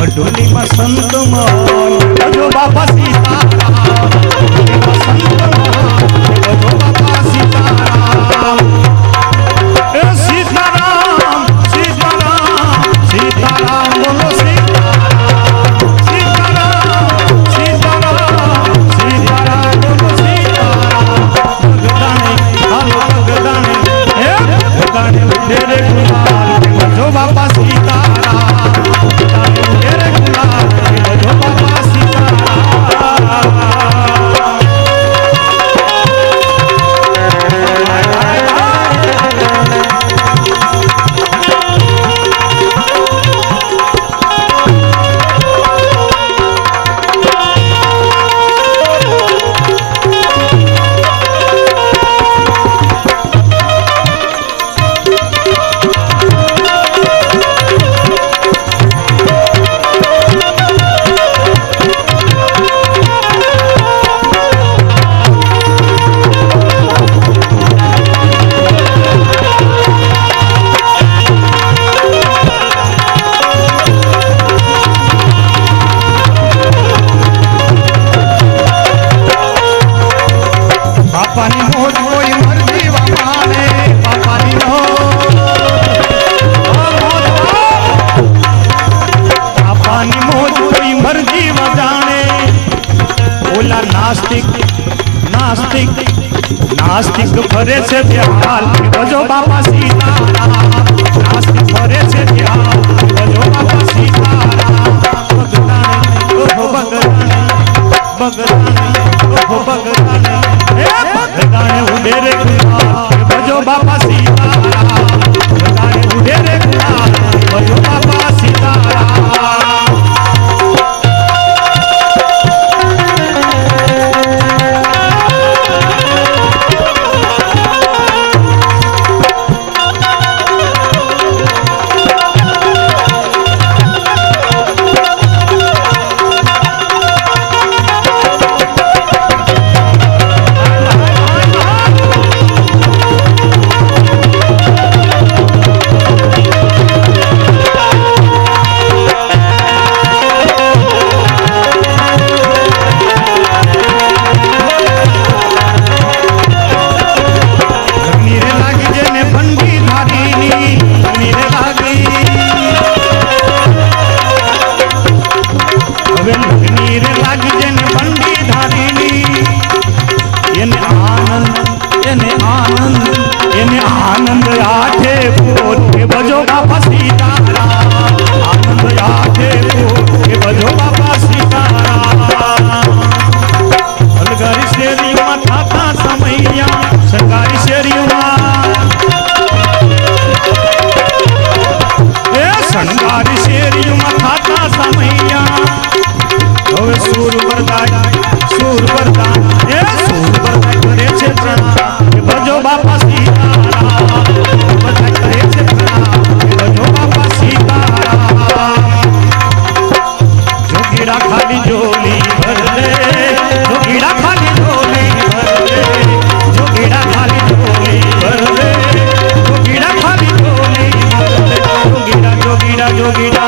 मधुली संत मोहन भजो बाबा सीताराम, संत मोहन भजो बाबा सीताराम। सीताराम सीताराम सीताराम बोलो सीताराम, सीताराम सीताराम सीताराम बोलो सीताराम। भगदाने हालो भगदाने, हे भगदाने उठे रे गुलाल के भजो बाबा सीताराम, भगदाने उठे रे गुलाल के भजो बाबा सीताराम। बापानी मोज कोई मर्जी वामाने, बापानी बापानी मोज कोई मर्जी वजाने। बोला नास्तिक नास्तिक नास्तिक भरे से बिहार भजो बाबा सीताराम, नास्तिक भरे से बिहार भजो बाबा सीताराम। बगदाने ओहो बगदाने, बगदाने ओहो बगदाने, भगदाने उड़े रे गुलाल भजो बाबा सीताराम, भगदाने उड़े रे गुलाल भजो बाबा सीताराम। आनंद आठे कोट के भजो बाबा सीताराम, आनंद आठे कोट के भजो बाबा सीताराम। अलगारी शेरी माथा था समैया, संगारी शेरी संगारी शेरी माथा था समैया। હવે सूर बरदाय सूर बरदाय सूर बरदाय करे छे प्रणाम के भजो बाबा सीताराम, बरदाय करे छे प्रणाम के भजो बाबा सीताराम। जोगीड़ा खाली झोली भर ले, जोगीड़ा खाली झोली भर ले, जोगीड़ा खाली झोली भर ले, जोगीड़ा खाली झोली भर ले, जोगीड़ा जोगीड़ा जोगीड़ा।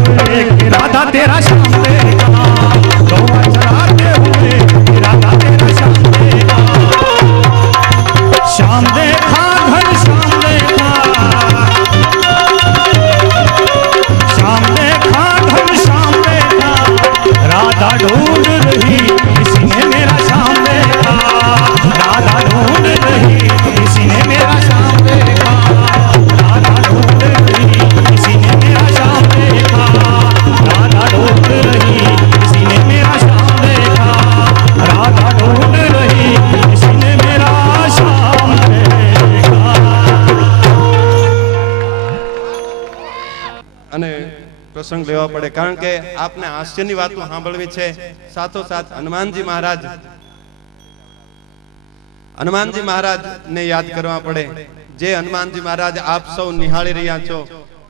हुए कि राधा तेरा श्याम देखा, गौवा चराते हुए कि राधा तेरा श्याम देखा। श्याम देखा घर श्याम देखा, श्याम देखा घर श्याम देखा, राधा ढूंढ रही किसी ने मेरा श्याम देखा, राधा ढूंढ रही किसी ने मेरा श्याम देखा, राधा ढूंढ रही किसी ने मेरा श्याम देखा, राधा ढूंढ रही किसी ने मेरा श्याम देखा, राधा ढूंढ रही किसी ने मेरा श्याम देखा। અને પ્રસંગ લેવા પડે કારણ કે આપને હાસ્યની વાતો સાંભળવી છે, સાથોસાથ હનુમાનજી મહારાજ ને યાદ કરવા પડે। જે હનુમાનજી મહારાજ આપ સૌ નિહાળી રહ્યા છો,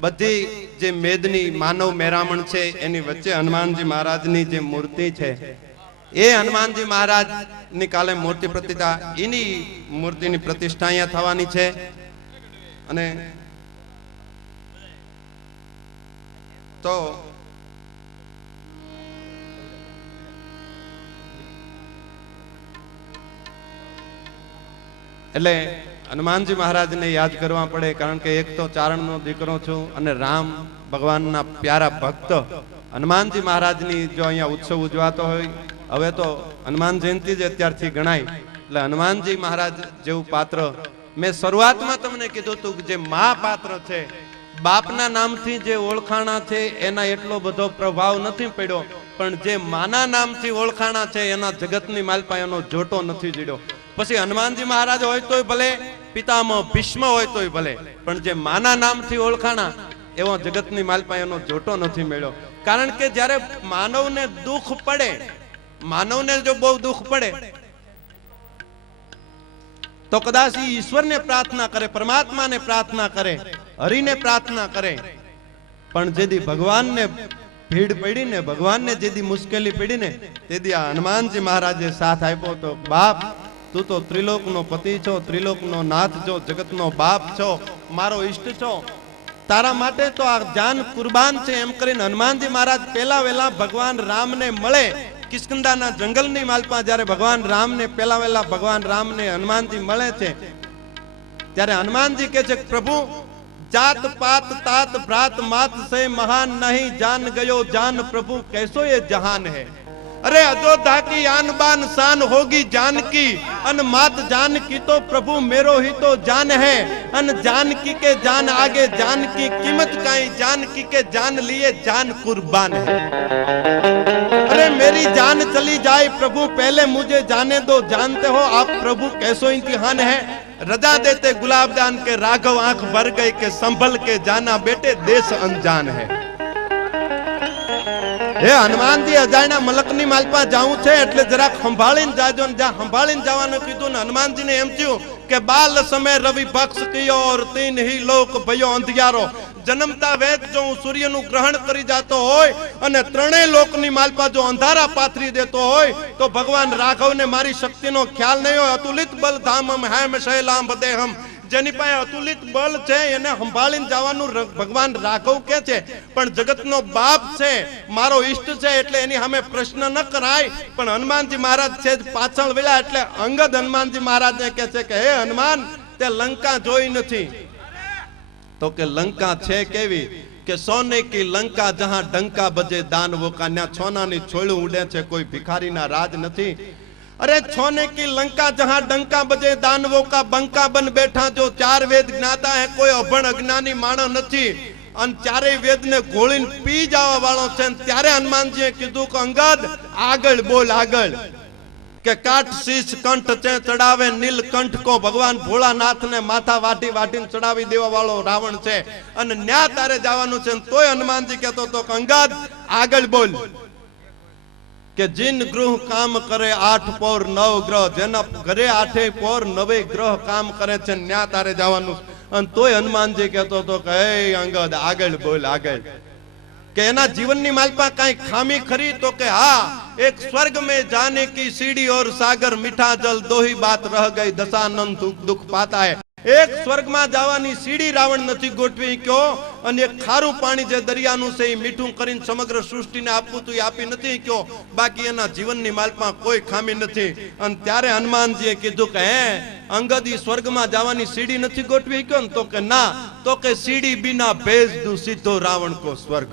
બધી જે મેદની માનવ મેરામણ છે એની વચ્ચે હનુમાનજી મહારાજની જે મૂર્તિ છે, એ હનુમાનજી મહારાજ ની કાલે મૂર્તિ પ્રતિષ્ઠા, એની મૂર્તિની પ્રતિષ્ઠા અહીંયા થવાની છે। અને તો એટલે હનુમાનજી મહારાજને યાદ કરવા પડે કારણ કે એક તો ચારણનો દીકરો છું અને રામ ભગવાનના પ્યારા ભક્ત હનુમાનજી મહારાજની જો અહીંયા ઉત્સવ ઉજવાતો હોય, હવે તો હનુમાન જયંતિ જ અત્યારથી ગણાય, એટલે હનુમાનજી મહારાજ જેવું પાત્ર મેં શરૂઆતમાં તમને કીધું હતું કે જે મા પાત્ર છે, બાપના નામથી જે ઓળખાણા છે એના એટલો બધો પ્રભાવ નથી પડ્યો, પણ જે માના નામથી ઓળખાણા છે એના જગતની માલપા એનો જોટો નથી જીડ્યો। પછી હનુમાનજી મહારાજ હોય તોય ભલે, પિતામહ ભીષ્મ હોય તોય ભલે, પણ જે માના નામથી ઓળખાણા એવો જગતની માલપા એનો જોટો નથી મળ્યો। કારણ કે જ્યારે માનવને દુઃખ પડે, માનવને જો બહુ દુઃખ પડે તો કદાચ ઈશ્વરને પ્રાર્થના કરે, પરમાત્માને પ્રાર્થના કરે, હરિને પ્રાર્થના કરે, પણ જેદી ભગવાનને ભીડ પડી ને, ભગવાનને જેદી મુશ્કેલી પડી ને, તેદી આ હનુમાનજી મહારાજે સાથ આપ્યો તો બાપ તું તો ત્રિલોકનો પતિ છો, ત્રિલોકનો નાથ છો, જગતનો બાપ છો, મારો ઈષ્ટ છો, તારા માટે તો આ જાન કુરબાન છે એમ કરીને હનુમાનજી મહારાજ પેલા વેલા ભગવાન રામને મળે, કિષ્કિંધાના જંગલની માલપા જ્યારે ભગવાન રામને પેલા વેલા ભગવાન રામને હનુમાનજી મળે છે, ત્યારે હનુમાનજી કહે છે પ્રભુ जात पात तात भ्रात मात से महान नहीं, जान गयो जान प्रभु कैसो ये जहान है। अरे अयोध्या की आन बान शान होगी जानकी, अन मात जानकी तो प्रभु मेरो ही तो जान है, अन जानकी के जान आगे जान की कीमत काई, जानकी के जान लिए जान कुर्बान है। अरे मेरी जान चली जाए प्रभु पहले मुझे जाने दो, जानते हो आप प्रभु कैसो इम्तिहान है। रजा देते गुलाबदान के राघव आंख भर गए के संभल के जाना बेटे देश अनजान है। हे हनुमानजी अजाण્યા મલકની માલપા જાવું છે એટલે જરાક સંભાળીને જાજો ને જ્યાં સંભાળીને જવાનું કીધું ને હનુમાનજીને એમ થયું કે બાલ સમય રવિ પક્ષ કયો और तीन ही लोक भयो अंधियारो। जन्मता वेद जो सूर्यનું ગ્રહણ કરી જાતો હોય અને ત્રણેય લોકની માલપા જો અંધારા પાથરી દેતો હોય તો ભગવાન રાઘવને મારી શક્તિનો ખ્યાલ નહીં હોય। અતુલિત બલ ધામમ હેમ શૈલામ બદેહમ, જેની પાસે અતુલિત બલ છે એને સંભાળીને જવાનું ભગવાન રાઘવ કે છે, પણ જગતનો બાપ છે, મારો ઈષ્ટ છે એટલે એની સામે પ્રશ્ન ન કરાય। પણ હનુમાનજી મહારાજ છે પાછળ વેલા એટલે અંગદ હનુમાનજી મહારાજને કહે છે કે હે હનુમાન તે લંકા જોઈ નથી, तो के लंका छे केवी के सोने की लंका जहां डंका बजे दानवों का, न्या छोनानी छोळू उड़े छे कोई भिखारी ना राज नहीं। अरे सोने की लंका जहां डंका बजे दानवों का, बंका बन बैठा जो चार वेद ज्ञाता है, कोई अभण अज्ञानी माणो नहीं, अन चारे वेद ने घोळीने पी जावा वाळो छे। त्यारे हनुमानजीए कीधुं के अंगद आगळ बोल आगळ, के काट शीश कंठ चे चढ़ावे नीलकंठ को, भगवान भोलानाथ ने माथा वाटी वाटी चढ़ावी देवा वाळो रावण छे अने न्या तारे जवानुं छे। तोय हनुमानजी कहतो तो अंगद आगळ बोल के जिन गृह काम करे 8 पोर 9 ग्रह, जेना घरे 8 पोर 9 ग्रह काम करे छे न्या तारे जवानुं। अने तोय हनुमानजी कहतो तो के हे अंगद आगळ बोल आगळ, के एना जीवननी मालपा काई खामी खरी तो के हाँ, एक स्वर्ग में जाने की सीढ़ी और सागर मीठा जल, दो ही बात रह गई दशानंद दुख दुख पाता है। एक स्वर्ग में जावानी सीढ़ी रावण नथी गोठवी क्यों અને એક ખારું પાણી જે દરિયાનું છે એ મીઠું કરીને સમગ્ર સૃષ્ટિને આપવું તું એ આપી નથી કયો, બાકી એના જીવનની માલમાં કોઈ ખામી નથી. અને ત્યારે હનુમાનજીએ કીધું કે હે અંગદ ઈ સ્વર્ગમાં જવાની સીડી નથી ગોઠવી કયો ને? તો કે ના. તો કે સીડી બિના ભેજ દુ સીધો રાવણ કો સ્વર્ગ.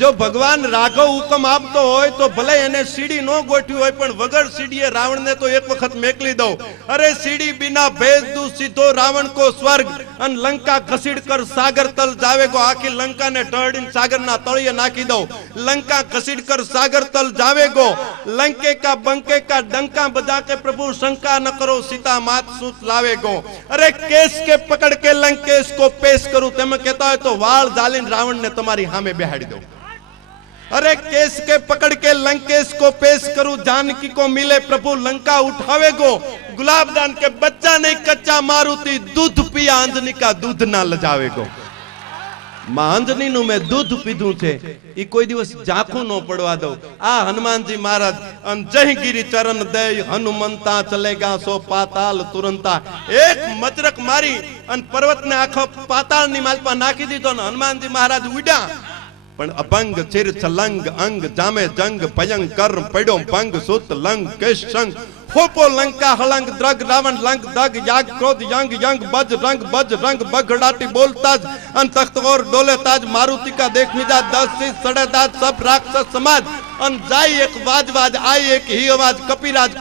જો ભગવાન રાઘવ હુકમ આપતો હોય તો ભલે એને સીડી નો ગોઠવી હોય, પણ વગર સીડીએ રાવણને તો એક વખત મેકલી દઉં. અરે સીડી બિના ભેજ દુ સીધો રાવણ કો સ્વર્ગ. અને લંકા ઘસીડ કર સાગર તલ જાવે ગો. આખી લંકાને ટળડીને સાગરના તળિયે નાખી દઉં. લંકા ઘસીડ કર સાગર તલ જાવે ગો. લંકે કા બંકે કા ડંકા બજા કે પ્રભુ શંકા ન કરો સીતા માત સૂત લાવે ગો. અરે કેસ કે પકડ કે લંકેશ કો પેશ કરું. તમે કહેતા હોય તો વાળ ઝાલીને રાવણને તમારી સામે બેહાડી દઉં. अरे केस के पकड़ के लंकेश को पेश करूं. जानकी को मिले प्रभु लंका उठावे गो. गुलाबदान के बच्चा नहीं कच्चा मारुति दूध पिया अंजनी का दूध ना लजावे गो. अंजनी નું મેં દૂધ પીધું છે ઈ કોઈ દિવસ ઝાંખું ન પડવા દઉં. આ હનુમાનજી મહારાજ અન જયગીરી ચરણ દે હનુમંતા ચલેગા સો પાતાલ તુરંતા. એક મચરક મારી અને પર્વતને આખો પાતાળની માલપા નાખી દીધો ને હનુમાનજી મહારાજ ઉડ્યા. પણ અભંગ ચિર છલંગ અંગ જામે જંગ ભયંકર પડ્યો ભંગ સુત લંગ કેશ સંગ ફોપો લંકા હલંગ દ્રગ રાવણ લંગ દગ યાગ ક્રોધ યંગ યંગ બજ રંગ બગડાટી બોલતા જ અન તખ્ત ઓર ડોલે તાજ મારુતિ કા દેખ મિજા 10 થી સડેદાજ સબ રાક્ષસ સમાજ. અન જાય એક વાજ વાજ આય એક હી અવાજ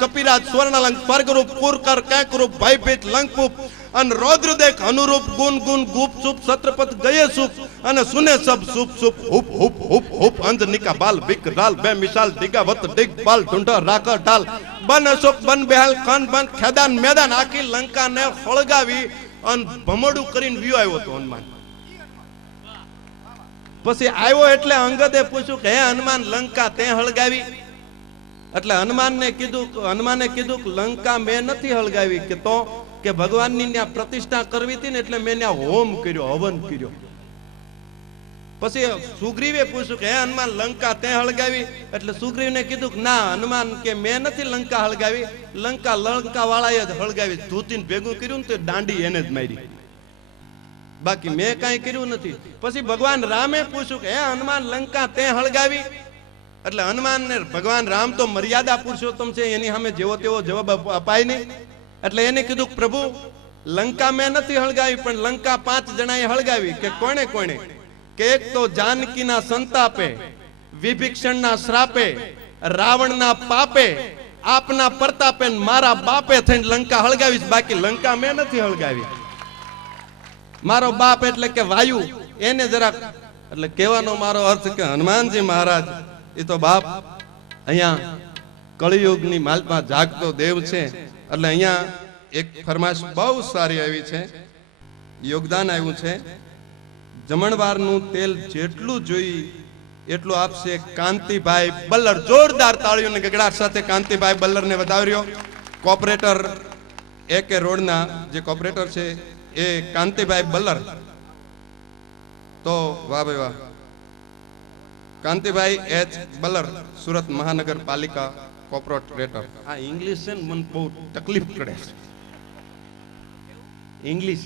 કપિરાજ સ્વર્ણલંગ સ્વર્ગરૂપ પુરકર કંકરૂપ ભયભીત લંકપૂપ. અન રૌદ્ર દેખ અનુરૂપ ગુણ ગુણ ગુપ સુપ છત્રપત ગયે સુપ. અને સુને સબ સુપ સુપ હુપ હુપ હુપ હુપ. અંજનિકા બાલ વિકરાલ બે મિસાલ દિગાવત દિગપાલ ઢૂંઢો રાખર ઢાલ. બન અશોક બન બેહાલ ખન બન ખેદાન મેદાન. આખી લંકાને ફળગાવી અન ભમડું કરીને વ્યુ આવ્યો તો હનુમાન. પછી આવ્યો એટલે અંગદે પૂછ્યું કે હે હનુમાન લંકા તે હળગાવી? એટલે હનુમાને કીધું કે લંકા મેં નથી હળગાવી. કે તો કે ભગવાનની ત્યાં પ્રતિષ્ઠા કરવી હતી ને એટલે મેં ત્યાં હોમ કર્યો, હવન કર્યો. પછી સુગ્રીવે પૂછ્યું કે હે હનુમાન લંકા તે હળગાવી? એટલે સુગ્રીવને કીધું કે ના હનુમાન કે મેં નથી લંકા હળગાવી. લંકા વાળાએ જ હળગાવી. ધૂતીને ભેગું કર્યું ને તો દાંડી એને જ મારી, બાકી મેં કાંઈ કર્યું નથી. પછી ભગવાન રામે પૂછ્યું કે હે હનુમાન લંકા તે હળગાવી? એટલે હનુમાનને ભગવાન રામ તો મર્યાદા પુરુષોત્તમ છે, એની સામે જેવો તેવો જવાબ અપાય નહીં. એટલે એને કીધું કે પ્રભુ લંકા મેં નથી હળગાવી, પણ લંકા 5 જણાએ હળગાવી. કે કોણે કોણે? કે એક તો જાનકીના સંતાપે, વિભીષણના શ્રાપે, રાવણના પાપે, આપના પ્રતાપે, મારા બાપે થઈને લંકા હળગાવી. બાકી લંકા મેં નથી હળગાવી. મારો બાપ એટલે કે વાયુ, એને જરાક, એટલે કહેવાનો મારો અર્થ કે હનુમાનજી મહારાજ એ તો બાપ અહીંયા કળિયુગની માલમાં જાગતો દેવ છે. એટલે અહીંયા એક ફરમાશ બહુ સારી આવી છે, યોગદાન આવ્યું છે. જમણવારનું તેલ જેટલું જોઈ એટલું આપશે કાંતિભાઈ બલ્લર. જોરદાર તાળીઓને ગગડાટ સાથે કાંતિભાઈ બલ્લરને વધાવ્યો. કોર્પોરેટર AK રોડના જે કોર્પોરેટર છે એ કાંતિભાઈ બલ્લર. તો વાહ ભાઈ વાહ. કાંતિભાઈ H બલ્લર, સુરત મહાનગરપાલિકા કોર્પોરેટર. આ ઇંગ્લિશ છે ને મને બહુ તકલીફ પડે છે. ઇંગ્લિશ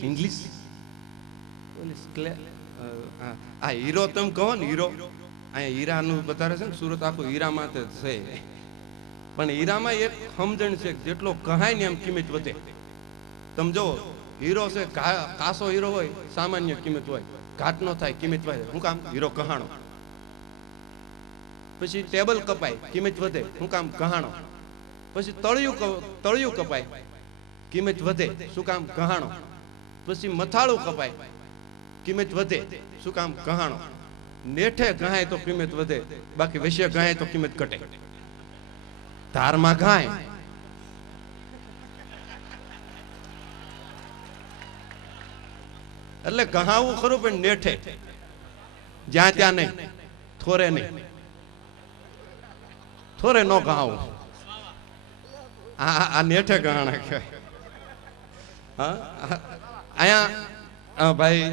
આ હીરો તમે કહો ને, હીરો અહીંયા હીરાનું વધારે છે ને, સુરત આખું હીરામાં છે. પણ હીરામાં એક સમજણ છે, જેટલો કહાય ને એમ કિંમત વધે. તમે જો હીરો છે, કાસો હીરો હોય સામાન્ય કિંમત હોય, ઘાટ નો થાય કિંમત વધે. શું કામ? હીરો કહાણો. પછી ટેબલ કપાય કિંમત વધે. શું કામ? કહાણો. પછી તળિયું કપાય કિંમત વધે. શું કામ? કહાણો. પછી મથાળું કપાય કિંમત વધે. શું કામ? કહાણો. નેઠે ગહાય તો કિંમત વધે, બાકી વૈશ્ય ગહાય તો કિંમત ઘટે. ધારમાં ગાય એટલે ગહાવું ખરું, પણ નેઠે, જ્યાં ત્યાં નહીં, થોરે નહીં, થોરે નો ગહાવું. આ નેઠે ગહાણા કહેવાય. અહીંયા ભાઈ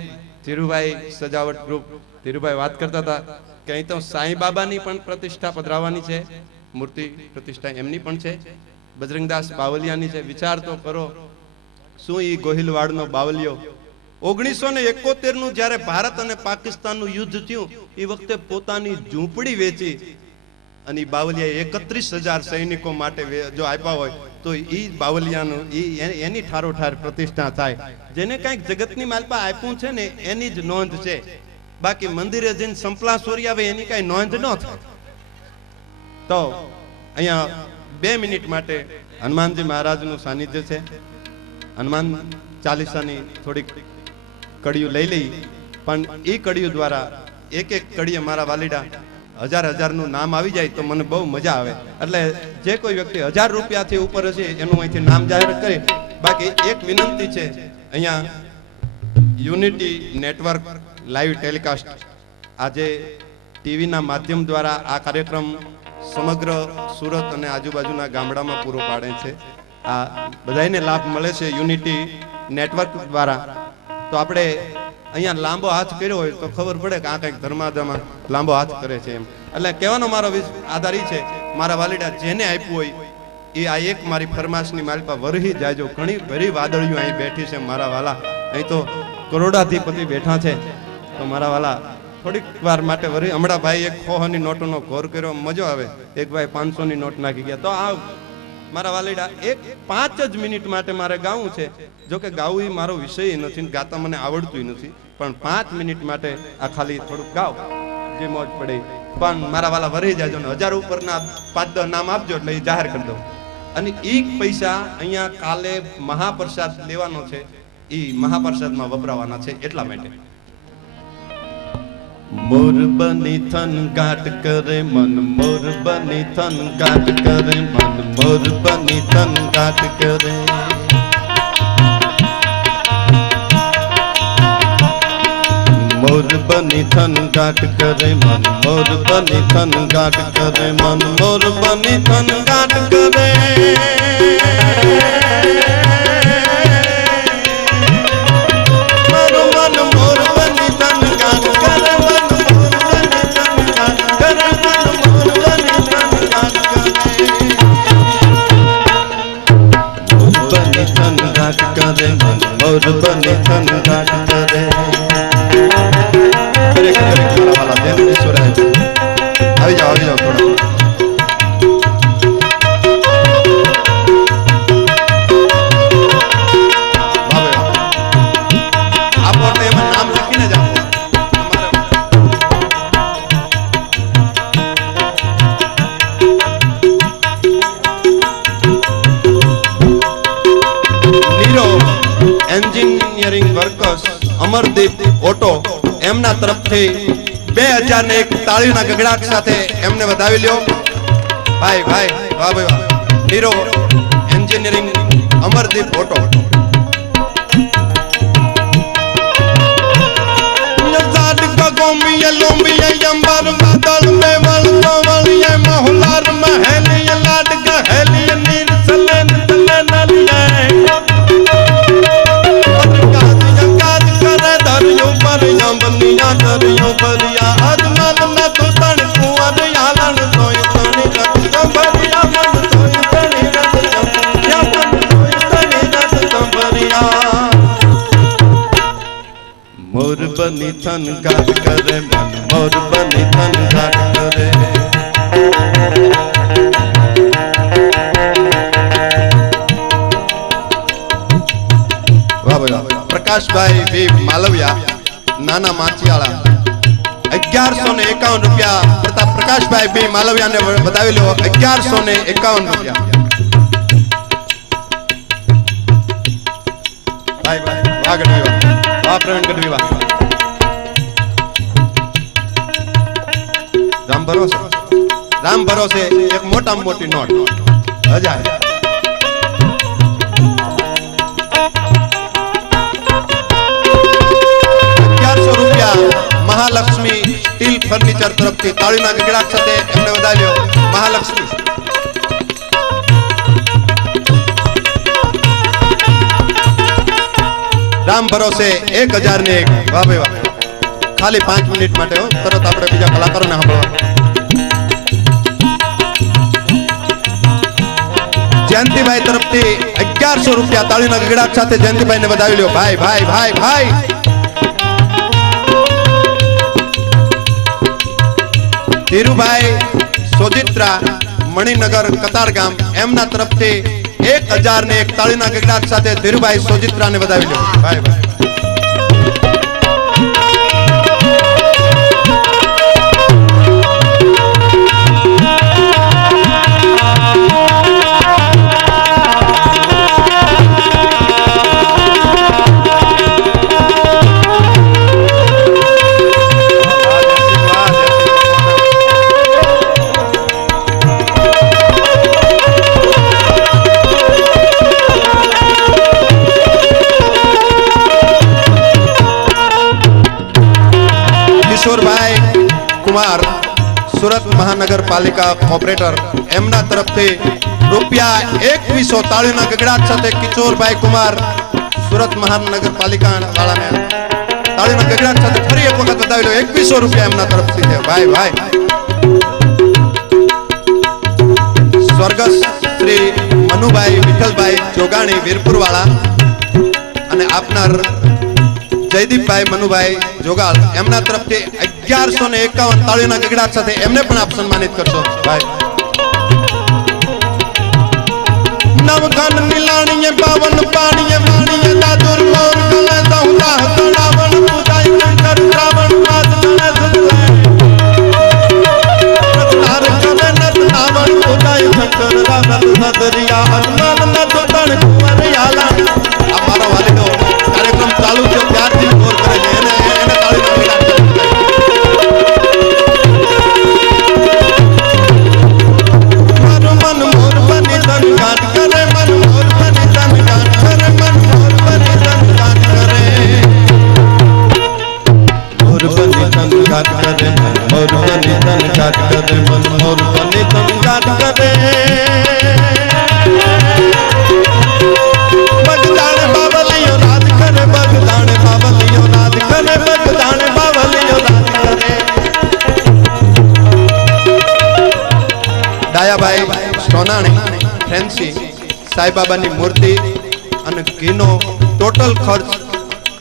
ધીરુભાઈ સજાવટ ગ્રુપ, ધીરુભાઈ વાત કરતા હતા કે અહીં તો સાંઈ બાબાની પણ પ્રતિષ્ઠા પધરાવવાની છે, મૂર્તિ પ્રતિષ્ઠા એમની પણ છે, બજરંગદાસ બાવલિયાની છે. વિચાર તો કરો, શું ઈ ગોહિલવાડનો બાવલિયો 1971 નું જ્યારે ભારત અને પાકિસ્તાનનું યુદ્ધ થયું એ વખતે પોતાની ઝૂંપડી વેચી અને બાવલિયાએ 31,000 સૈનિકો માટે જો આપ્યા હોય તો એ બાવલિયાનું એની ઠારોઠાર પ્રતિષ્ઠા થાય. જેને કંઈક જગતની માલપા આપ્યું છે ને એની જ નોંધ છે. બાકી મંદિરે જઈને સંપલા સોરી આવે એની કઈ નોંધ ન થાય. તો અહીંયા 2 મિનિટ માટે હનુમાનજી મહારાજનું સાનિધ્ય છે. હનુમાન ચાલીસાની થોડીક કડીઓ લઈ લઈ, પણ એ કડીઓ દ્વારા એક કડીએ મારા વાલીડા 1000 નું નામ આવી જાય તો મને બહુ મજા આવે. એટલે જે કોઈ વ્યક્તિ 1000 રૂપિયાથી ઉપર હશે એનું અહીંથી નામ જાહેર કરી. બાકી એક વિનંતી છે, અહીંયા યુનિટી નેટવર્ક લાઈવ ટેલિકાસ્ટ આજે ટીવીના માધ્યમ દ્વારા આ કાર્યક્રમ સમગ્ર સુરત અને આજુબાજુના ગામડામાં પૂરો પાડે છે. આ બધાને લાભ મળે છે યુનિટી નેટવર્ક દ્વારા. તો આપણે અહીંયા લાંબો હાથ કર્યો હોય તો ખબર પડે કે આ કંઈક ધર્માદામાં લાંબો હાથ કરે છે એમ. એટલે કહેવાનો મારો આધાર એ છે, મારા વાલીડા જેને આપ્યું હોય એ આ એક મારી ફરમાશની માલપા વરહી જાજો. ઘણી ભરી વાદળીઓ અહીં બેઠી છે મારા વાલા. અહીં તો કરોડાધિપતિ બેઠા છે. તો મારા વાલા થોડીક વાર માટે વરી. હમણાં ભાઈ એક 100 ની નોટનો ઘોર કર્યો, મજો આવે. એક ભાઈ 500 ની નોટ નાખી ગયા. તો આ મારા વાલીડા એક 5 જ મિનિટ માટે મારે ગાવું છે. જો કે ગાવું એ મારો વિષય નથી, ગાતા મને આવડતું નથી, પણ 5 મિનિટ માટે આ ખાલી થોડુંક ગાવ, જે મોજ પડે. પણ મારા વાલા વરી જાજો ને 1000 ઉપરના 5-10 નામ આપજો એટલે એ જાહેર કરી દઉં. અને એક પૈસા અહીંયા કાલે મહાપ્રસાદ લેવાનો છે, એ મહાપ્રસાદમાં વપરાવાના છે. એટલા માટે મોર બની થન ગાટ કરે મન, મોર બની થન ગાટ કરે મન, મોર બની થન ગાટ કરે. મોર બની થન ગાટ કરે મન, મોર બની થન ગાટ કરે મન, મોર બની થન ગાટ કરે. મોર બની થન ગાટ કરે. દરેક મારા વાલા દેવ ઈશ્વર આવી જાઓ થોડા. આપો એટલે એમાં નામ લખીને જ આપો. નીરો એન્જિનિયરિંગ વર્કર્સ અમરદીપ ઓટો એમના તરફથી 2001 તાળીના ગગડાટ સાથે એમને વધાવી લ્યો. ભાઈ ભાઈ વાહ ભાઈ વાહ. નીરો એન્જિનિયરિંગ અમરદીપ ઓટો. મોર બની થન ગાટ કરે મન, મોર બની થન ગાટ કરે. વાહ ભાઈ વાહ. પ્રકાશભાઈ બી માલવિયા નાના માચિયાળા 1151 રૂપિયા. પ્રતાપ પ્રકાશભાઈ બી માલવિયાને બતાવી લો 1151 રૂપિયા. ભાઈ ભાઈ વાહ ગઢવી વાહ. વાહ પ્રવીણ ગઢવી વાહ. રામ ભરોસે એક મોટામાં મોટી નોટ 1000. મહાલક્ષ્મી સ્ટીલ ફર્નિચર તરફથી તાળીના ગગડાટ સાથે એમને વધાવ્યો. મહાલક્ષ્મી રામ ભરોસે 1001. વાહ ભાઈ વાહ. ખાલી 5 મિનિટ માટે હો. તરત આપણે બીજા કલાકારોને સાંભળવા. જયંતિભાઈ તરફથી 1100 રૂપિયા તાળીના ગગડાટ સાથે જયંતિભાઈને વધાવી લ્યો ભાઈ ભાઈ ભાઈ ભાઈ ધીરુભાઈ સોજિત્રા મણિનગર કતારગામ એમના તરફથી 1001 તાળીના ગગડાટ સાથે ધીરુભાઈ સોજિત્રાને વધાવી લ્યો ભાઈ ભાઈ સુરત મહાનગરપાલિકા ઓપરેટર એમના તરફથી રૂપિયા 2100 તાળીના ગગડાટ સાથે કિશોરભાઈ કુમાર સુરત મહાનગરપાલિકા વાળાને તાળીના ગગડાટ સાથે ફરી એક વખત વધાવી લો 2100 રૂપિયા એમના તરફથી છે ભાઈ ભાઈ સ્વર્ગસ્થ શ્રી મનુભાઈ વિઠ્ઠલભાઈ જોગાણી વીરપુર વાળા અને આપનાર જયદીપભાઈ મનુભાઈ જોગાળ એમના તરફથી 1151 તાળીના ગગડાટ સાથે એમને પણ આપ સન્માનિત કરશો ભાઈ નવઘન નીલાણીએ પાવન પાણીએ વાણીએ દાદુર મોર કલે દહુતા તળાવણ પૂજાય શંકર શ્રાવણ માસ ગણે સુધલે રત્નાર કલે નત નાવણ પૂજાય શંકર રામત સદરિયા હનુમાન નત તણ કુંવરિયાલા આ મારા વાલીનો કાર્યક્રમ ચાલુ થયો ત્યારથી ગોર કરે છે એને તાળીના ગગડાટ ડાયાભાઈ સોનાણી ફેન્સી સાઈબાબાની મૂર્તિ અને ઘીનો ટોટલ ખર્ચ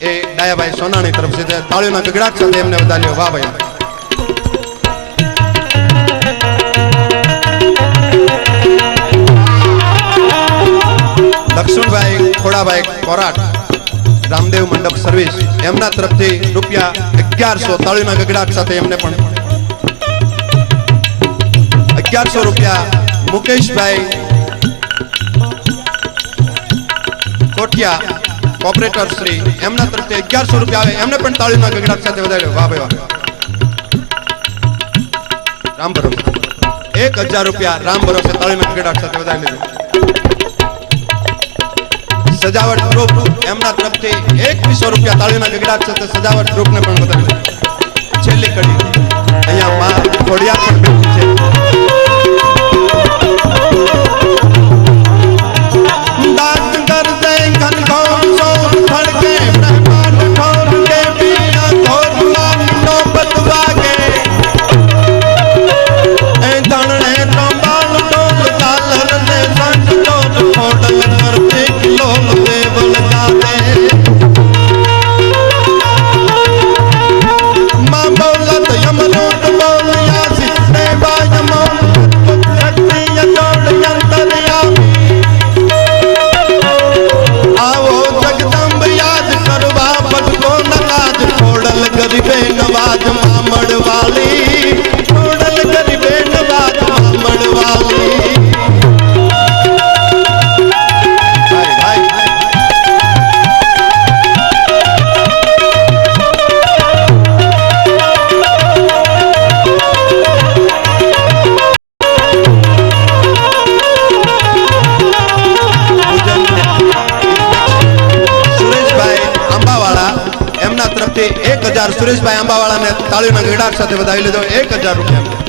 એ ડાયાભાઈ સોનાણી તરફ છે તાળીઓના ગગડાટ સાથે એમને વધાર્યો વાહ ભાઈ લક્ષ્મણભાઈ ખોડાભાઈ કોરાટ રામદેવ મંડપ સર્વિસ એમના તરફથી રૂપિયા 1100 તાળીઓના ગગડાટ સાથે એમને પણ 1100 રૂપિયા મુકેશભાઈ કોઠિયા કોઓપરેટર શ્રી એમના તરફથી 1100 રૂપિયા આવે એમને પણ તાળીના ગગડાટ સાથે વધાર્યો વાહ ભાઈ વાહ રામ ભરોસે 1000 રૂપિયા રામ ભરોસે તાળીના ગગડાટ સાથે વધારી લીધો સજાવટ ગ્રુપ એમના તરફથી 2100 રૂપિયા તાળીના ગગડાટ સાથે સજાવટ ગ્રુપને પણ વધારી લીધો છેલ્લી કડી અહીંયા માં ખોડિયા પણ બેઠી છે સુરેશભાઈ આંબાવાળાને તાળીના ગગડાટ સાથે વધાવી લીધો 1000 રૂપિયા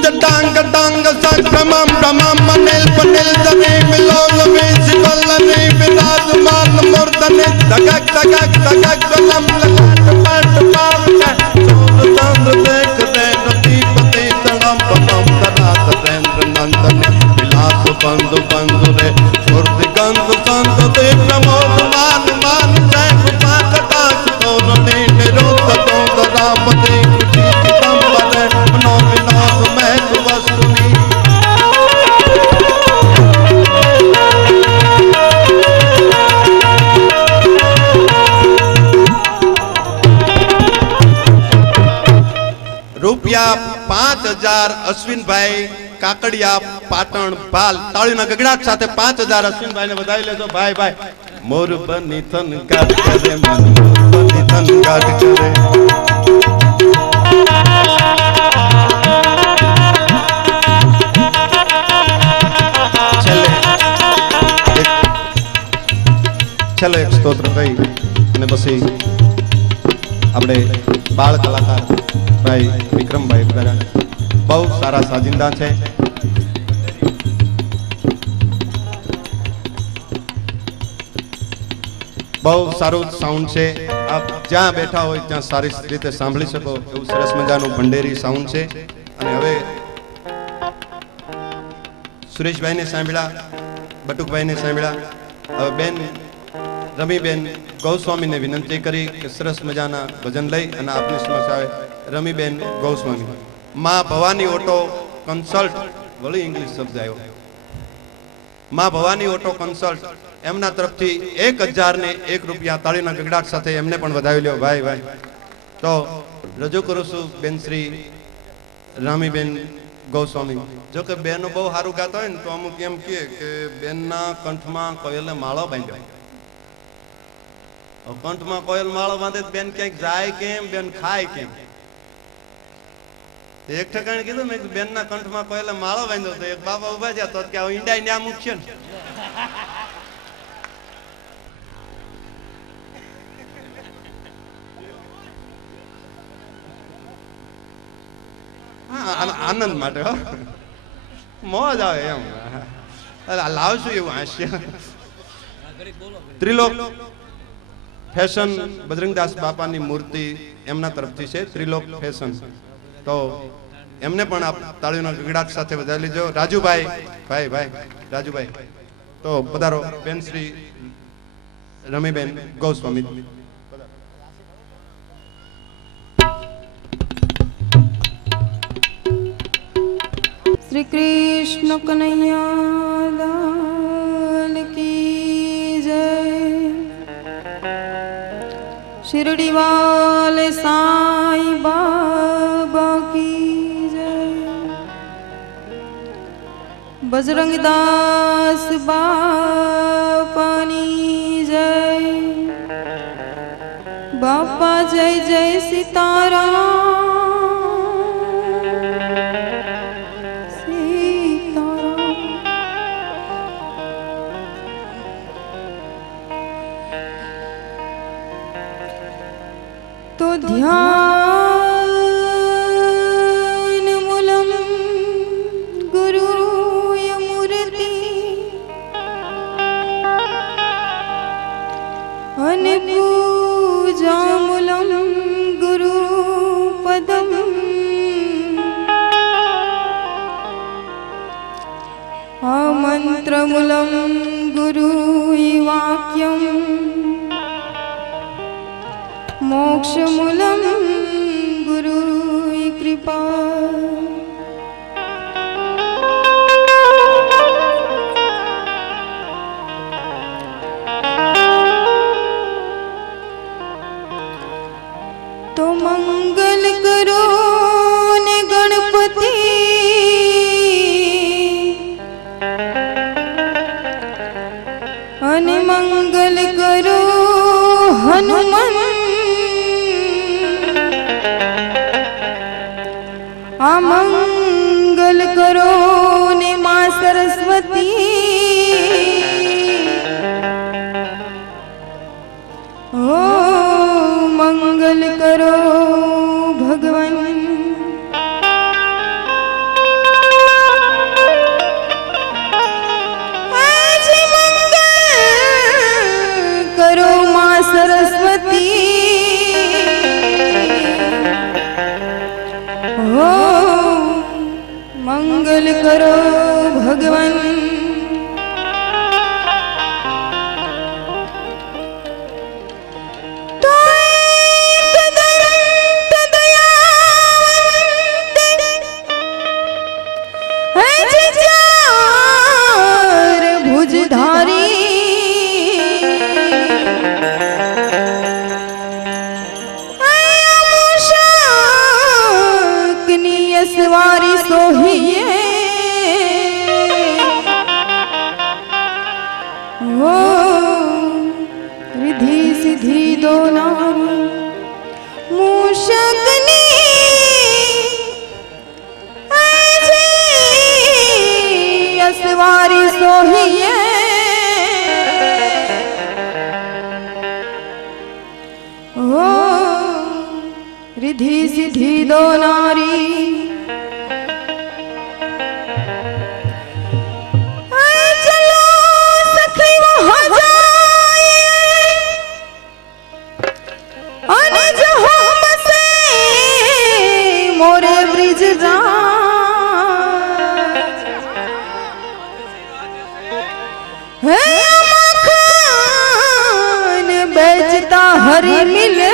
જટાંગ ટાંગ સંક્રમમ પ્રમમ મનેલ પનેલ દમે મિલોલ વિસિકલને વિરાજમાન મૂર્તને ધગક ધગક ધગક ગલમ લલાટ પાટ પાવકા ચોર તંદ્ર દેખ દે નતી પતે તણમ પનમ તરાત તેન્દ્ર નંદ ₹5000 અશ્વિનભાઈ કાકડિયા પાટણ ભાલ તાળીના ગગડાટ સાથે 5000 અશ્વિનભાઈને વધાવી લેજો ભાઈ ભાઈ મોર બની તન ગાટ કરે મન મોર બની તન ગાટ કરે છેલ્લે એક સ્તોત્ર કહી અને પછી આપણે બાળ કલાકાર ભાઈ વિક્રમભાઈ બરાબર બહુ સારા સાજિંદા છે બહુ સારું સાઉન્ડ છે આપ જ્યાં બેઠા હોય ત્યાં સારી રીતે સાંભળી શકો એવું સરસ મજાનું ભંડેરી સાઉન્ડ છે અને હવે સુરેશભાઈને સાંભળ્યા બટુકભાઈને સાંભળ્યા હવે બેન રમીબેન ગૌસ્વામીને વિનંતી કરી કે સરસ મજાના ભજન લઈ અને આપની સમક્ષ આવે રમીબેન ગૌસ્વામી માં ભવાની ઓટો કન્સલ્ટ વળી ઇંગ્લિશ શબ્દ આવ્યો માં ભવાની ઓટો કન્સલ્ટ એમના તરફથી 1001 તાળીના ગગડાટ સાથે એમને પણ વધાવી લ્યો ભાઈ ભાઈ તો રજૂ કરું છું બેન શ્રી રામીબેન ગૌસ્વામી જો કે બેનો બહુ સારું ગાતા હોય ને તો અમુક એમ કહે કે બેનના કંઠમાં કોયલે માળો બાંધ્યો કંઠમાં કોયલ માળો બાંધે બેન ક્યાંક જાય કેમ બેન ખાય કેમ એક ઠેકાણે કીધું મેં બેનના કંઠમાં કોયલે માળો બાંધ્યો તો એક બાબા ઉભા થયા તો કે ઈંડા ન્યા મૂકશે ને આનંદ માટે મોજ આવે એમ લાવશું એવું હાસ્ય ત્રિલોક ફેશન બજરંગદાસ બાપાની મૂર્તિ એમના તરફથી છે ત્રિલોક ફેશન તો એમને પણ આપ તાળીઓના ગગડાટ સાથે વધાવી લીજો રાજુભાઈ ભાઈ ભાઈ રાજુભાઈ તો પધારો બેન શ્રી રમીબેન ગૌસ્વામી श्री कृष्ण कन्हैया लाल की जय शिरडी वाले साईं बाबा की जय बजरंग दास बापानी जय बापा जय जय सीताराम तो ध्यान मूलम गुरुय मूर्ति अने पूजा मूलम गुरु पदम मंत्र मूलम गुरुय वाक्यम मोक्ष मूलम गुरु कृपा तो मंगल करो ने गणपति अने मंगल करो हनुमान मंगल करो ने मां सरस्वती ओ मंगल करो भगवान आज मंगल करो मां सरस्वती हो मंगल करो भगवान तो एकदंत दयावंत चार भुजधारी असवारी सोहिए हो रिधि सिद्धि दो नाम मूषकनी ऐसी असवारी सोहिए हो रिधि सिद्धि दो नारी चलो सखी वहाँ जाए अन जहाँ बसे मोरे ब्रिज है मखान बेचता हरी मिले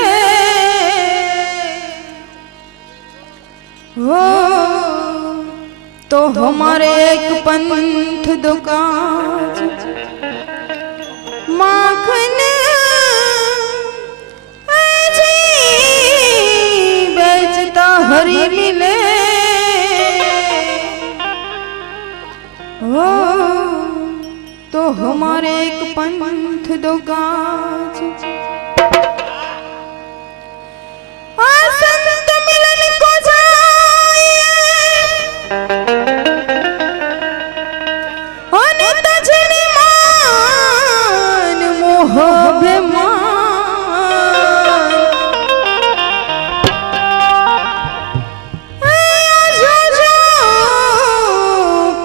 हो तो हमारे एक पंथ दुकान माखन जी बेचता हरी मिले हो तो हमारे एक पंथ दुकान संत मिलन को मान मोह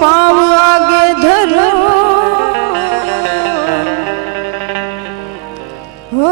पाव आगे धरो हो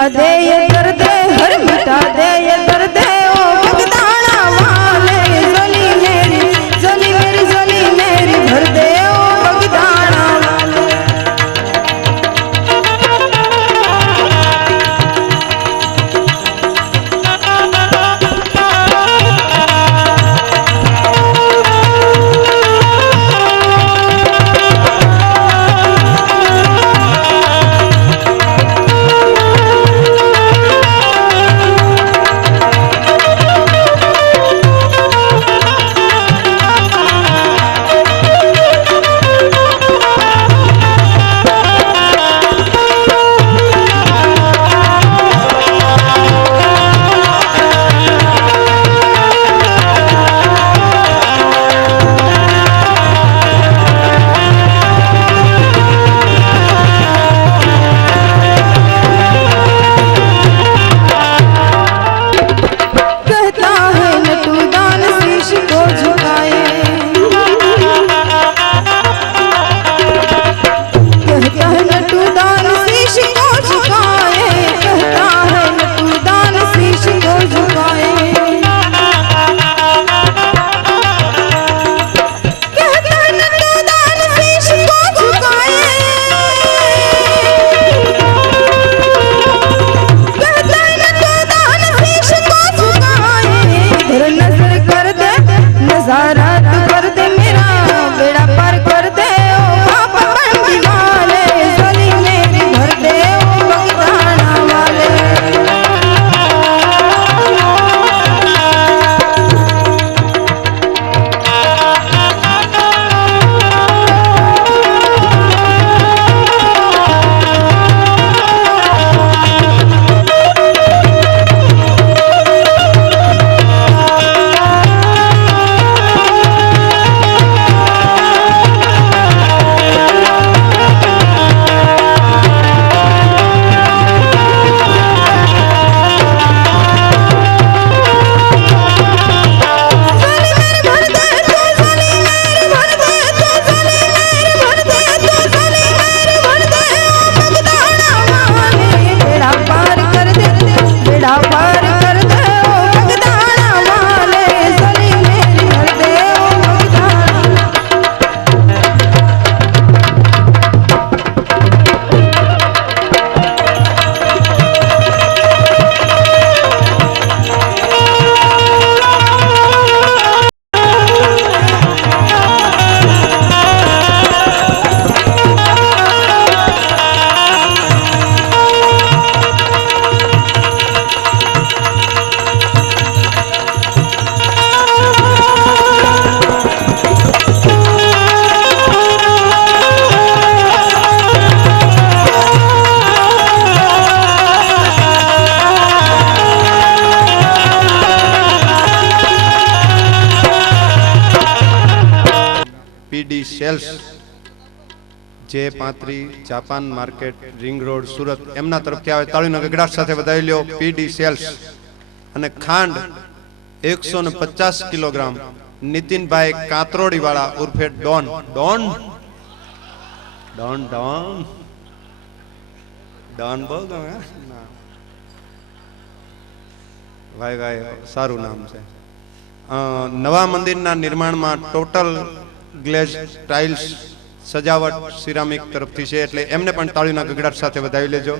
मिटा दे ये दर्द हर मिटा दे ये दर्द ओ बगदाना वाले जली मेरी जली मेरी भर दे ओ बगदाना वाले। PD sales J35 Japan market ring road Surat એમના તરફથી આવે તાળીના ગગડાટ સાથે વધાવી લ્યો પીડી સેલ્સ અને ખાંડ 150 કિલોગ્રામ નીતિનભાઈ કાતરોડી વાળા ઉર્ફે Don Don Don Don Don બહુ ગમે ભાઈ ભાઈ સારું નામ છે નવા મંદિરના નિર્માણમાં ટોટલ ગ્લેઝ ટાઇલ્સ સજાવટ સિરામિક તરફથી છે એટલે એમને પણ તાળીના ગગડાટ સાથે વધાવી લેજો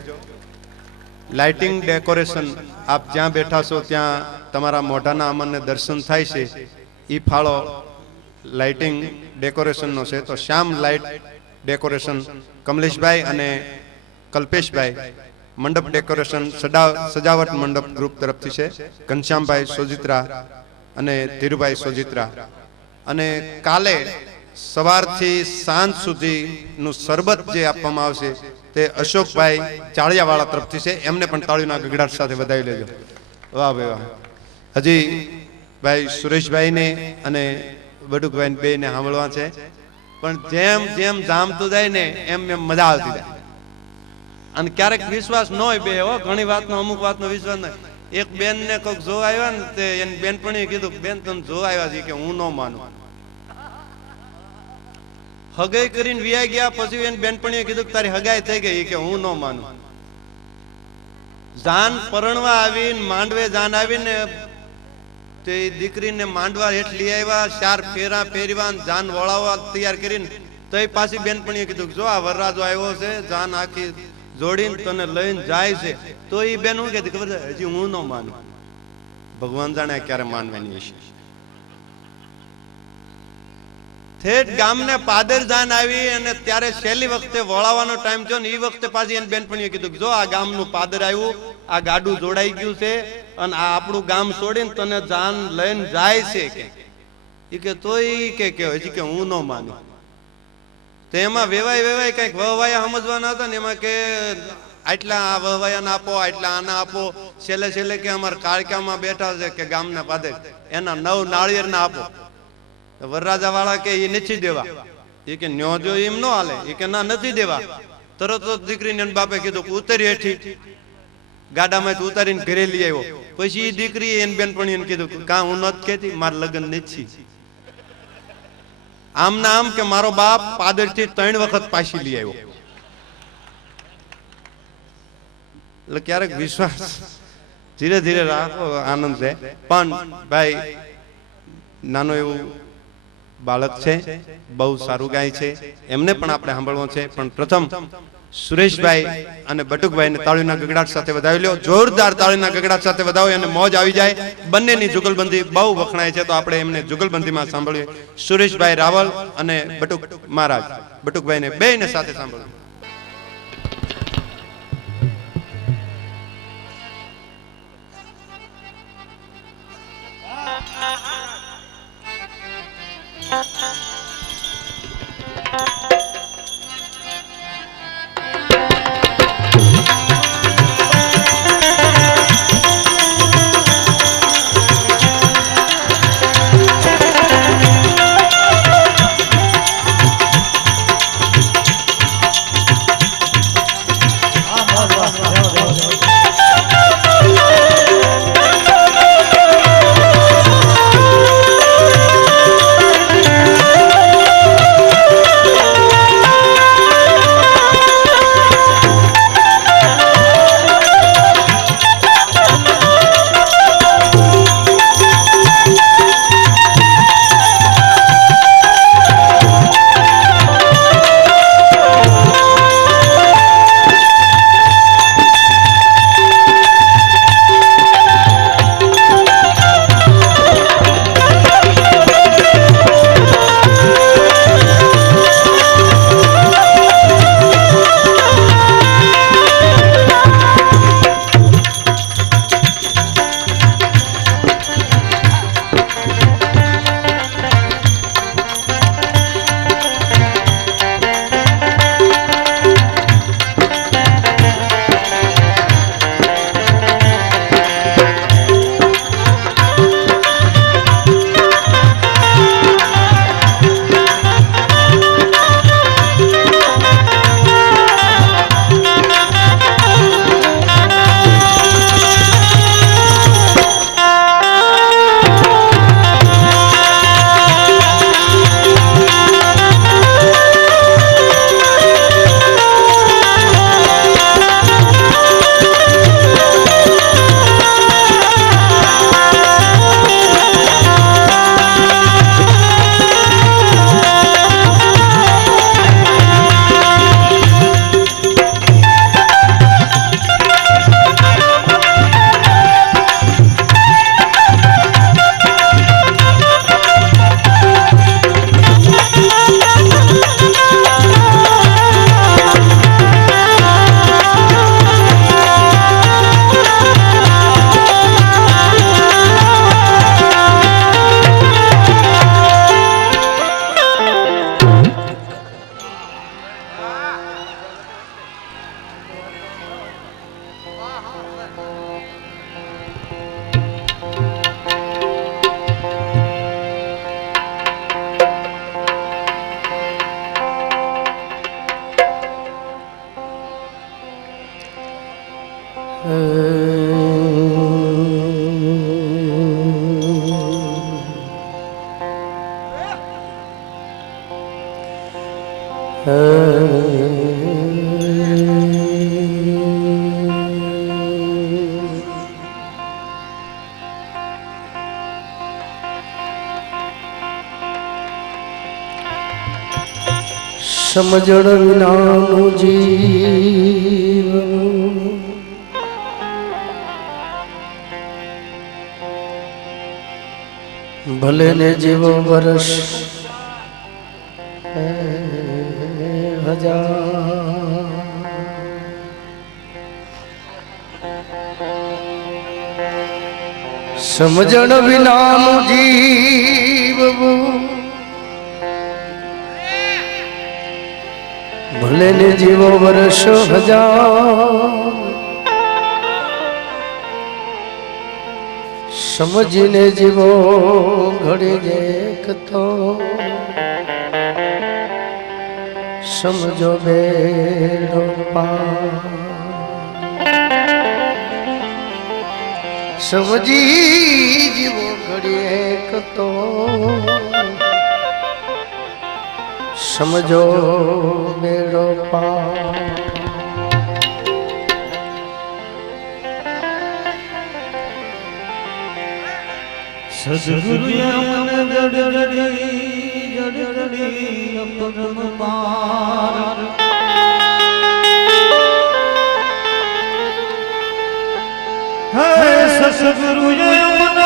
લાઇટિંગ ડેકોરેશન આપ જ્યાં બેઠા છો ત્યાં તમારા મોઢાના અમને દર્શન થાય છે ઈ ફાળો લાઇટિંગ ડેકોરેશનનો છે તો શ્યામ લાઇટ ડેકોરેશન કમલેશભાઈ અને કલ્પેશભાઈ મંડપ ડેકોરેશન સજાવટ મંડપ ગ્રુપ તરફથી છે ઘનશ્યામભાઈ સોજિત્રા અને ધીરુભાઈ સોજિત્રા અને કાલે સવારથી સાંજ સુધીનું શરબત જે આપવામાં આવશે તે અશોકભાઈ ચાળિયાવાળા તરફથી છે એમને પણ તાળીના ગગડાટ સાથે વધાવી લેજો વાહ ભાઈ વાહ હજી ભાઈ સુરેશભાઈને અને બડુકભાઈ બેને સાંભળવા છે પણ જેમ જેમ જામતું જાય ને એમ એમ મજા આવતી જાય અને ક્યારેક વિશ્વાસ ન હોય બે હો ઘણી વાતનો અમુક વાતનો વિશ્વાસ ન એક બેન ને કોઈક જોવા આવ્યા ને તે એની બેનપણીએ કીધું બેન તમે જોવા આવ્યા છે કે હું ન માનું હગાઈ કરીને વિયા ગયા પછી એની બેનપણીએ કીધું કે તારી હગાઈ થઈ ગઈ કે હું ન માનું જાન પરણવા આવીને માંડવે જાન આવીને તે દીકરીને માંડવા હેઠ લઈ આવ્યા, 4 ફેરા ફેરવા જાન વળાવવા તૈયાર કરીને તો એ પાછી બેનપણીએ કીધું જો આ વરરાજો આવ્યો છે, જાન આખી જોડીને તને લઈને જાય છે. તો એ બેન હું કહેતી ખબર છે, હજી હું ન માનું, ભગવાન જાણે ક્યારે માનવાની હશે. ઠેઠ ગામને પાદર જાન આવી અને ત્યારે છેલ્લી વખતે વળાવવાનો ટાઈમ થયો ને એ વખતે પાછી એને બેનપણીએ કીધું જો આ ગામનું પાદર આવ્યું, આ ગાડું જોડાઈ ગયું છે અને આ આપણું ગામ છોડીને તને જાન લઈને જાય છે કે તોય કે હજી કે હું ન માનું. તો એમાં વેવાય કઈક વહવાયા સમજવાના હતા ને એમાં કે આટલા આ વહવાયાને આપો, આટલા આના આપો. છેલ્લે કે અમારા કાળકામાં બેઠા છે કે ગામના પાદર એના 9 નાળિયેરના આપો. વરરાજા વાળા કે એ નથી દેવા. એ કે ન્યો જો એમ ન હાલે. એ કે ના નથી દેવા. તરત જ દીકરીને બાપે કીધું કે ઉતરી હેઠી, ગાડામાંથી ઉતારીને ઘરે લઈ આવ્યો. પછી એ દીકરી એને બેનપણીને કીધું કા હું નથી કહેતી મારા લગ્ન નથી. આમ ના આમ કે મારો બાપ પાદર થી 3 વખત પાછી લઈ આવ્યો. એટલે ક્યારેક વિશ્વાસ ધીરે ધીરે રાખો, આનંદ છે. પણ ભાઈ નાનો એવું બાળક છે, બહુ સારું ગાય છે, એમને પણ આપણે સાંભળવો છે. પણ પ્રથમ સુરેશભાઈ અને બટુકભાઈ ને તાળીના ગગડાટ સાથે વધાવી લ્યો. જોરદાર તાળીના ગગડાટ સાથે વધાવો અને મોજ આવી જાય. બંનેની જુગલબંધી બહુ વખણાય છે, તો આપણે એમને જુગલબંધીમાં સાંભળીએ. સુરેશભાઈ રાવલ અને બટુક મહારાજ, બટુકભાઈ ને બેયને સાથે સાંભળીએ. समझण विनानु जीव भले ने जीवो वर्ष हजार समझण विनानु जीव भले ने जीवो वर्ष हजार समझीने जीवो घड़ी देख तो समझो बेड़ो पार समझी जीवो घड़ी एक तो समझो बेड़ो पार सद्गुरु मन जड़ अपन पार है सद्गुरु मन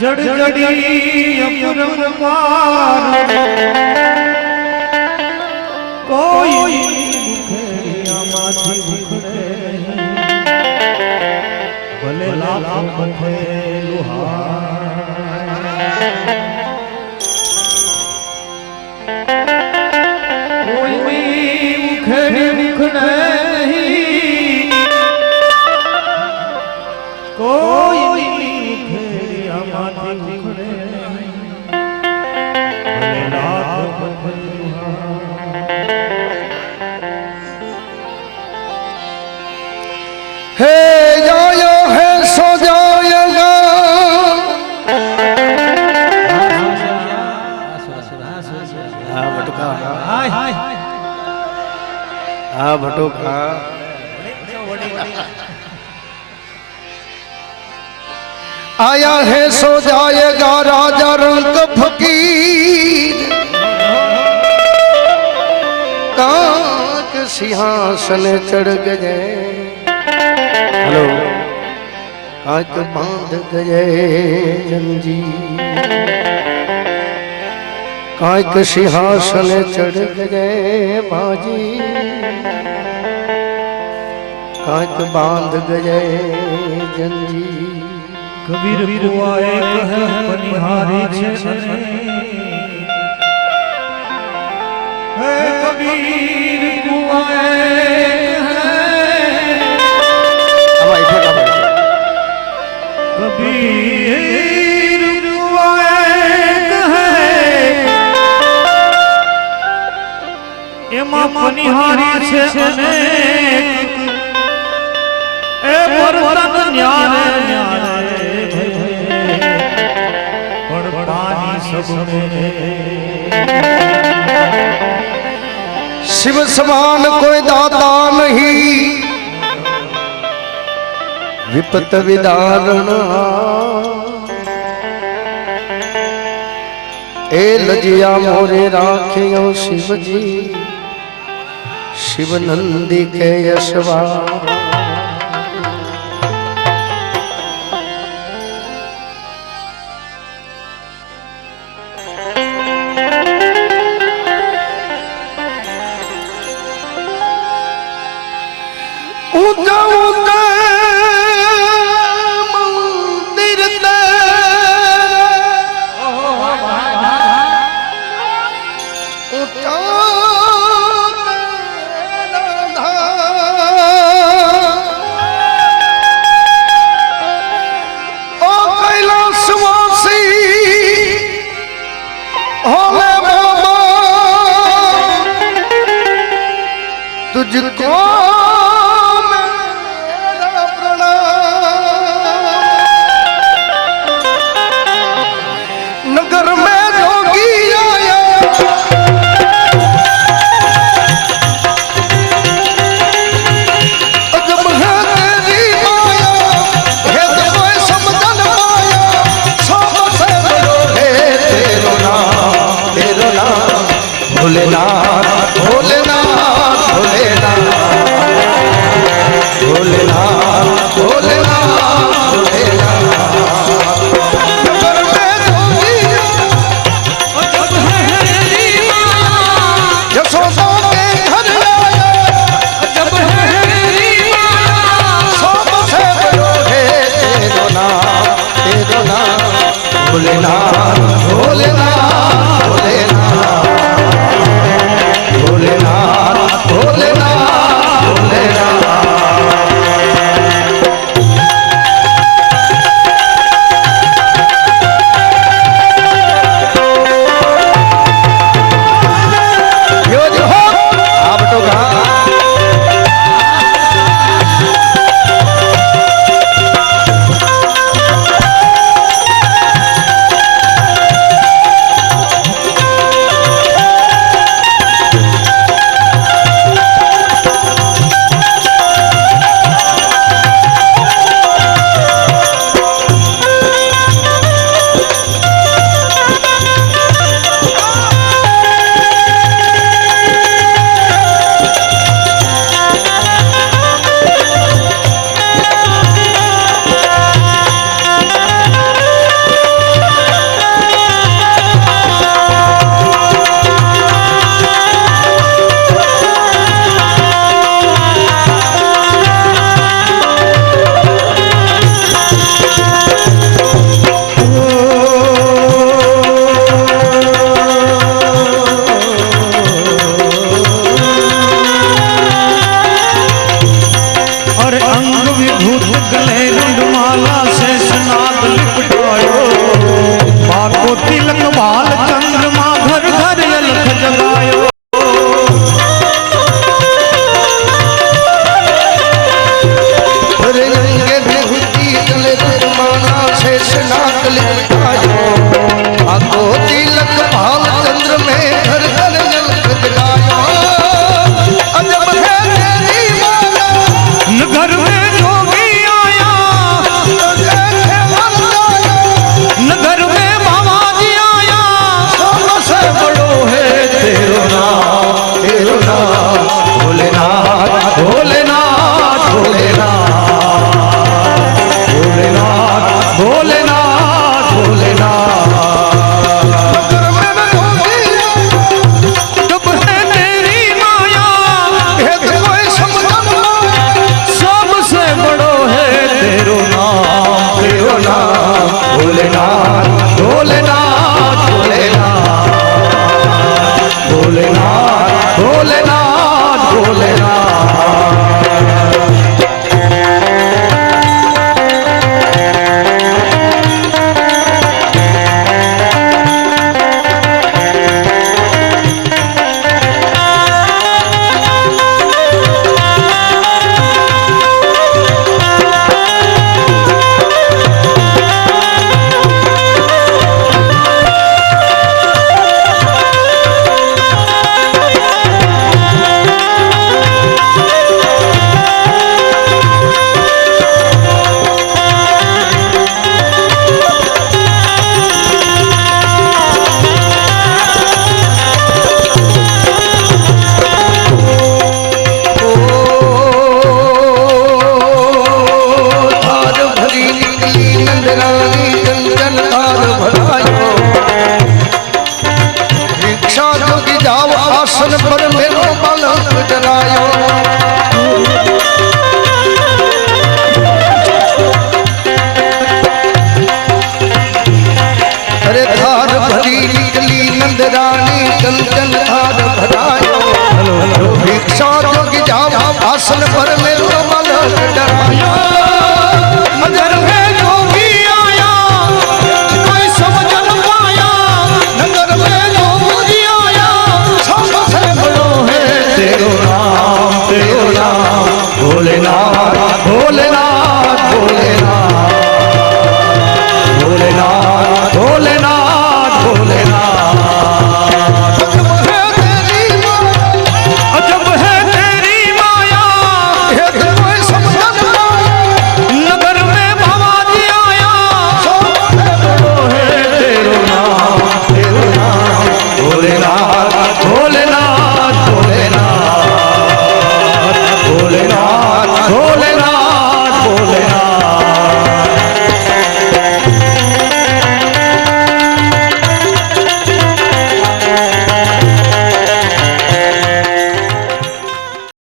जड़ी अपन पार कोई भले लाखों बथे लुहार कोई भी मुखड़े मुख नहीं कोई मुखड़े हमारे मुखड़े भले लाखों बथे हे जायो है सो जाएगा हाँ भटूका आया है सो जाएगा राजा रंग फकीर कांक सिंहासन चढ़ गए हेलो कांक बांध गए जंजीर कांक सिंहासन चढ़ गए बाजी कांक बांध गए जंजीर कबीर कुआए कह बनिहारी छे है कबीर कुआए कबीर एमा बनिहारी छे अनेक ए बर्तन न्यारे न्यारे पण पानी सबने शिव समान कोई दाता नहीं विपत विदारण ए लजिया मोरे राखियो शिव जी शिव नंदी के यशवा दरबार भरी निकली नंद रानी कंचन हार भरायो भिक्षा जोगी जाओ आसन पर में कमल डरायो अजर में